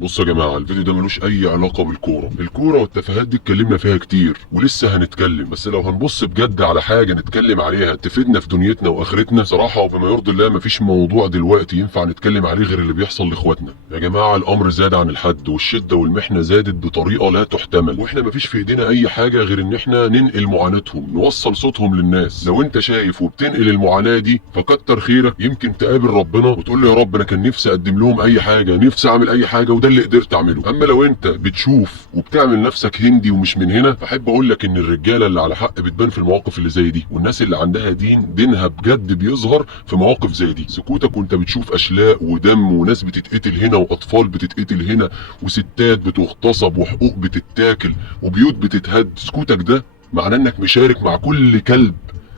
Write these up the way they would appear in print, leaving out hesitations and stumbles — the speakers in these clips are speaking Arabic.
بصوا يا جماعه، الفيديو ده ملوش اي علاقه بالكوره. الكوره والتفاهات دي اتكلمنا فيها كتير ولسه هنتكلم، بس لو هنبص بجد على حاجه نتكلم عليها تفيدنا في دنيتنا واخرتنا صراحه وبما يرضي الله مفيش موضوع دلوقتي ينفع نتكلم عليه غير اللي بيحصل لاخواتنا. يا جماعه الامر زاد عن الحد والشده والمحنه زادت بطريقه لا تحتمل، واحنا مفيش في ايدينا اي حاجه غير ان احنا ننقل معاناتهم، نوصل صوتهم للناس. لو انت شايف وبتنقل المعاناه دي فكتر خيرك، يمكن تقابل ربنا وتقول له يا رب انا كان نفسي اقدم لهم اي حاجه، نفسي اعمل اي حاجه وده اللي قدرت اعمله. اما لو انت بتشوف وبتعمل نفسك هندي ومش من هنا، فاحب اقول لك ان الرجاله اللي على حق بتبان في المواقف اللي زي دي، والناس اللي عندها دين دينها بجد بيظهر في مواقف زي دي. سكوتك وانت بتشوف اشلاء ودم وناس بتتقتل هنا واطفال بتتقتل هنا وستات بتغتصب وحقوق بتتاكل وبيوت بتتهد، سكوتك ده معناه انك مشارك مع كل كلب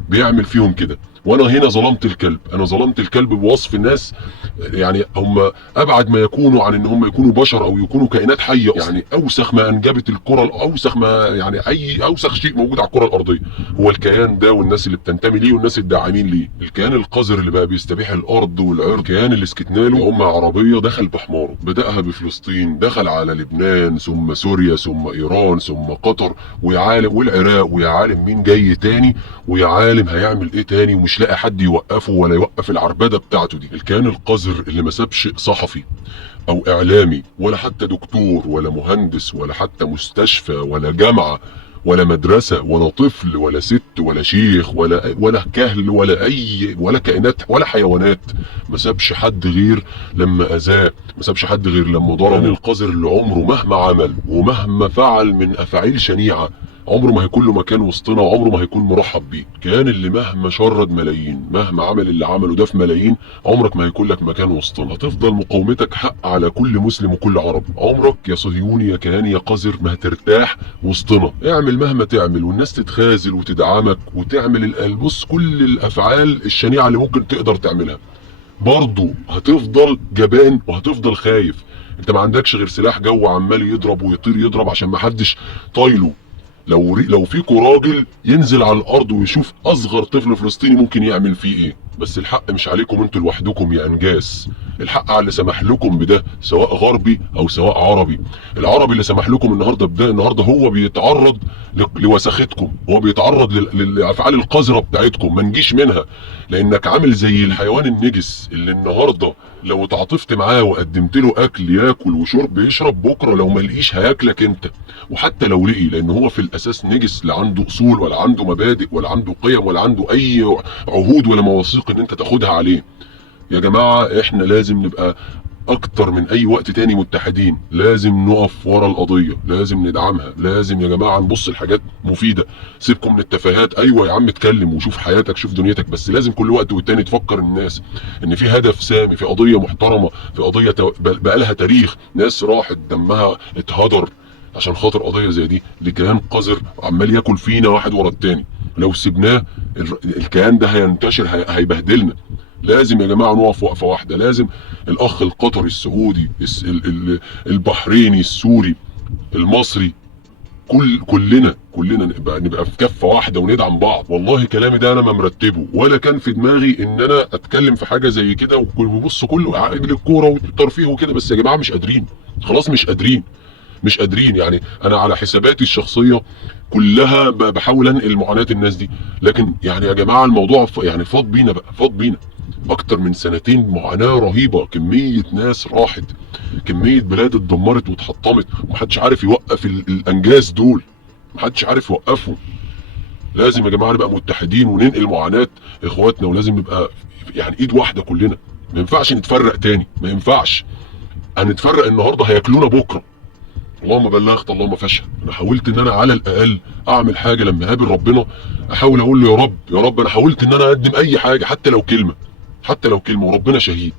بيعمل فيهم كده. وانا هنا ظلمت الكلب، انا ظلمت الكلب بوصف الناس يعني هم ابعد ما يكونوا عن ان هم يكونوا بشر او يكونوا كائنات حيه أصلاً. يعني اوسخ ما انجبت الكره، اوسخ ما يعني اي اوسخ شيء موجود على الكره الارضيه هو الكيان ده والناس اللي بتنتمي ليه والناس الداعمين ليه. الكيان القذر اللي بقى بيستبيح الارض والعرض، الكيان اللي سكتنا له امه عربيه دخل بحماره، بداها بفلسطين، دخل على لبنان ثم سوريا ثم ايران ثم قطر ويا عالم والعراق، ويا عالم مين جاي تاني، ويا عالم هيعمل ايه تاني، ومش لاقي حد يوقفه ولا يوقف العربده بتاعته دي. الكيان القذر اللي ما سابش صحفي او اعلامي ولا حتى دكتور ولا مهندس ولا حتى مستشفى ولا جامعه ولا مدرسه ولا طفل ولا ست ولا شيخ ولا كهل ولا اي ولا كائنات ولا حيوانات، ما سابش حد غير لما اذاه، ما سابش حد غير لما ضرب. كان القذر اللي عمره مهما عمل ومهما فعل من افاعيل شنيعه عمره ما هيكون له مكان وسطنا وعمره ما هيكون مرحب بيه. كان اللي مهما شرد ملايين، مهما عمل اللي عمله ده في ملايين، عمرك ما هيكون لك مكان وسطنا. هتفضل مقاومتك حق على كل مسلم وكل عربي. عمرك يا صهيوني يا كياني يا قذر ما هترتاح وسطنا. اعمل مهما تعمل والناس تتخاذل وتدعمك وتعمل بص كل الافعال الشنيعه اللي ممكن تقدر تعملها، برضه هتفضل جبان وهتفضل خايف. انت ما عندكش غير سلاح جو عمال يضرب ويطير يضرب عشان ما حدش طايله. لو فيكوا راجل ينزل على الارض ويشوف اصغر طفل فلسطيني ممكن يعمل فيه ايه. بس الحق مش عليكم انتوا لوحدكم يا انجاس، الحق على اللي سمح لكم بده سواء غربي او سواء عربي. العربي اللي سمح لكم النهارده بده النهارده هو بيتعرض لوساختكم، هو بيتعرض للافعال القذره بتاعتكم، ما نجيش منها. لانك عامل زي الحيوان النجس اللي النهارده لو تعاطفت معاه وقدمت له اكل ياكل وشرب يشرب، بكره لو ما لقيش هياكلك انت. وحتى لو لقي، لان هو في الاساس نجس، لا عنده اصول ولا عنده مبادئ ولا عنده قيم ولا عنده اي عهود ولا مواثيق ان انت تاخدها عليه. يا جماعه احنا لازم نبقى اكتر من اي وقت تاني متحدين، لازم نقف ورا القضيه، لازم ندعمها، لازم يا جماعه نبص لحاجات مفيده. سيبكم من التفاهات، ايوه يا عم اتكلم وشوف حياتك شوف دنيتك، بس لازم كل وقت والتاني تفكر الناس ان في هدف سامي، في قضيه محترمه، في قضيه بقى لها تاريخ، ناس راحت دمها اتهدر عشان خاطر قضيه زي دي لكيان قذر عمال ياكل فينا واحد ورا التاني. لو سيبناه الكيان ده هينتشر هيبهدلنا. لازم يا جماعه نقف وقفه واحده، لازم الاخ القطري السعودي البحريني السوري المصري كلنا نبقى في كفه واحده وندعم بعض. والله كلامي ده انا ما مرتبه ولا كان في دماغي ان انا اتكلم في حاجه زي كده، وبص كله عائد الكوره والترفيه وكده، بس يا جماعه مش قادرين، خلاص مش قادرين. يعني انا على حساباتي الشخصيه كلها بحاول انقل معاناه الناس دي، لكن يعني يا جماعه الموضوع يعني فاض بينا بقى، فاض بينا اكتر من سنتين معاناه رهيبه، كميه ناس راحت، كميه بلاد اتدمرت واتحطمت ومحدش عارف يوقف الانجاز دول، محدش عارف يوقفهم. لازم يا جماعه نبقى متحدين وننقل معاناه اخواتنا، ولازم نبقى يعني ايد واحده كلنا، ما ينفعش نتفرق تاني، ما ينفعش. هنتفرق النهارده هياكلونا بكره. اللهم بلغت اللهم فاشهد. انا حاولت ان انا على الاقل اعمل حاجه لما اقابل ربنا، احاول اقول له يا رب يا رب انا حاولت ان انا اقدم اي حاجه حتى لو كلمه، حتى لو كلمه، وربنا شهيد.